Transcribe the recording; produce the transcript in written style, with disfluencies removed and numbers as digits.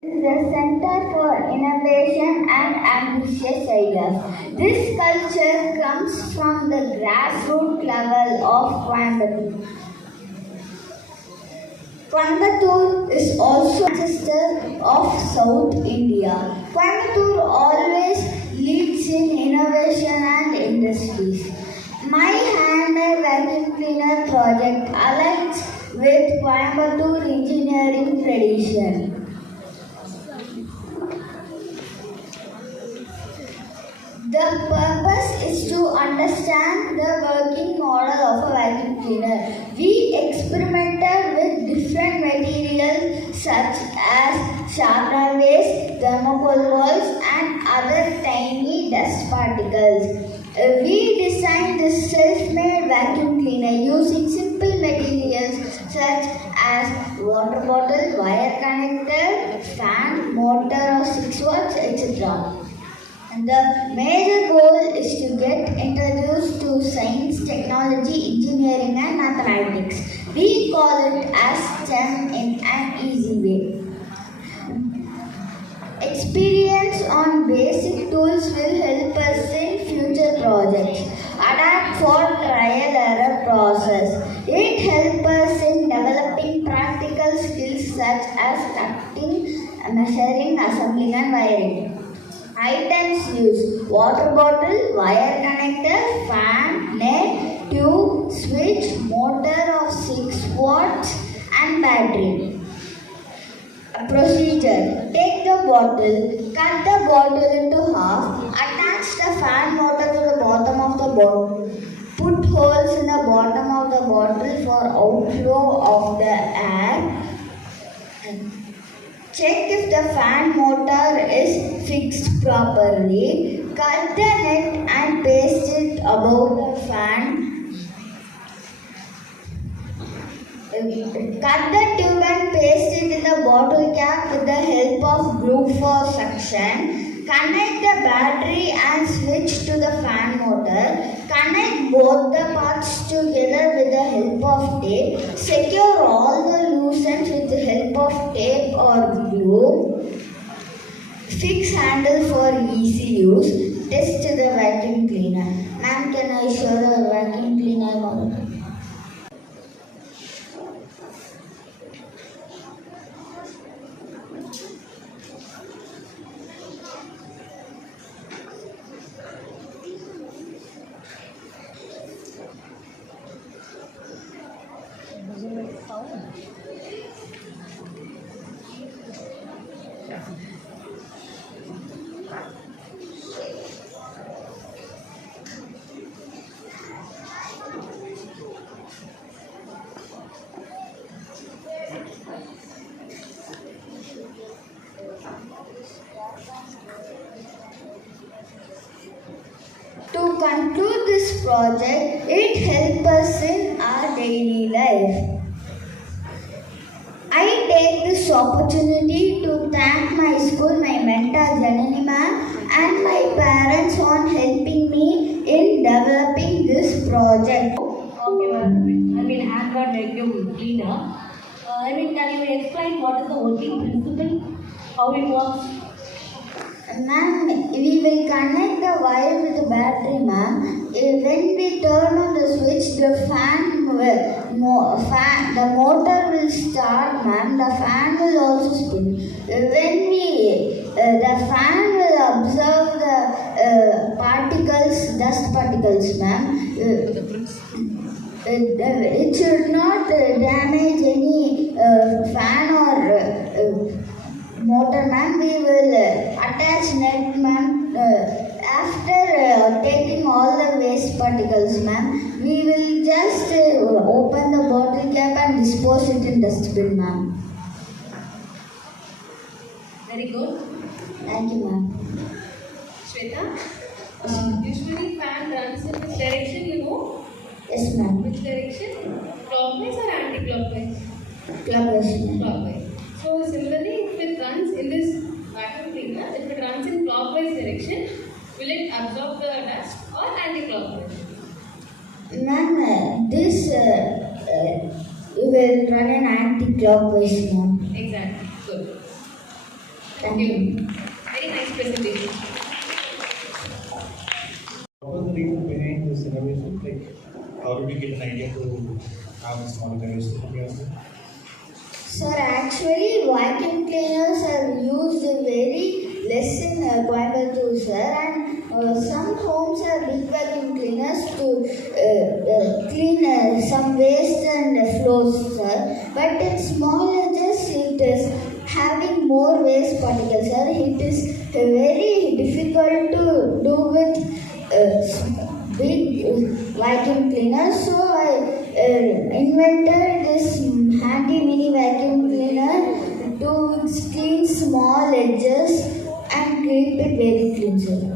is the Center for Innovation and Ambitious Ideas. This culture comes from the grassroots level of Coimbatore. Coimbatore is also Manchester of South India. Coimbatore always leads in innovation and industries. My handmade vacuum cleaner project aligns with Coimbatore engineering tradition. The purpose is to understand the working model of a vacuum cleaner. We experimented with different materials such as sharpener waste, thermocol balls, and other tiny dust particles. We designed this self-made vacuum cleaner using simple materials such as water bottle, wire connector, fan, motor of 6 watts, etc. The major goal is to get introduced to science, technology, engineering and mathematics. We call it as STEM in an easy way. Experience on basic tools will help us in future projects. Adapt for trial error process. It helps us in developing practical skills such as cutting, measuring, assembling and wiring. Items used: water bottle, wire connector, fan, net, tube, switch, motor of 6 watts and battery. Procedure: take the bottle, cut the bottle into half, attach the fan motor to the bottom of the bottle, put holes in the bottom of the bottle for outflow of the air. Check if the fan motor is fixed properly. Cut the net and paste it above the fan. Cut the tube and paste it in the bottle cap with the help of glue for suction. Connect the battery and switch to the fan motor. Connect both the parts together with the help of tape. Secure all the loose ends with the help of tape or glue. Fix handle for easy use. Test the vacuum cleaner. Ma'am, can I show the vacuum cleaner model? To conclude this project, it helps us in our daily life. I take this opportunity to thank my school, my mentor Janani ma'am and my parents on helping me in developing this project. Handmade vacuum cleaner. Can you explain what is the working principle? How it works? Ma'am, we will connect the wire with the battery, ma'am. When we turn on the switch, the motor will start, ma'am. The fan will also spin. The fan will absorb the dust particles, ma'am. It should not damage any fan or motor, ma'am. We will attach net, ma'am. After taking all the waste particles, ma'am, we will just open the bottle cap and dispose it in dustbin, ma'am. Very good. Thank you, ma'am. Shweta, usually fan runs in which direction, you know? Yes, ma'am. Which direction? Clockwise or anti-clockwise? Clockwise, ma'am. Clockwise. So similarly, if it runs in this vacuum cleaner, if it runs in clockwise direction, will it absorb the dust or anti-clockwise? Ma'am, this will run an anti-clockwise, ma'am. Exactly. Good. Thank you. Very nice presentation. What was the reason behind this innovation? Like, how did you get an idea to have this small innovation from your side? Sir, actually, vacuum cleaners are used very less in Coimbatore, sir, and some homes have big vacuum cleaners to clean some waste and floors, sir. But in small edges, it is having more waste particles, sir. It is very difficult to do with big vacuum cleaners. So I invented this handy mini vacuum cleaner to clean small edges and keep it very clean, sir.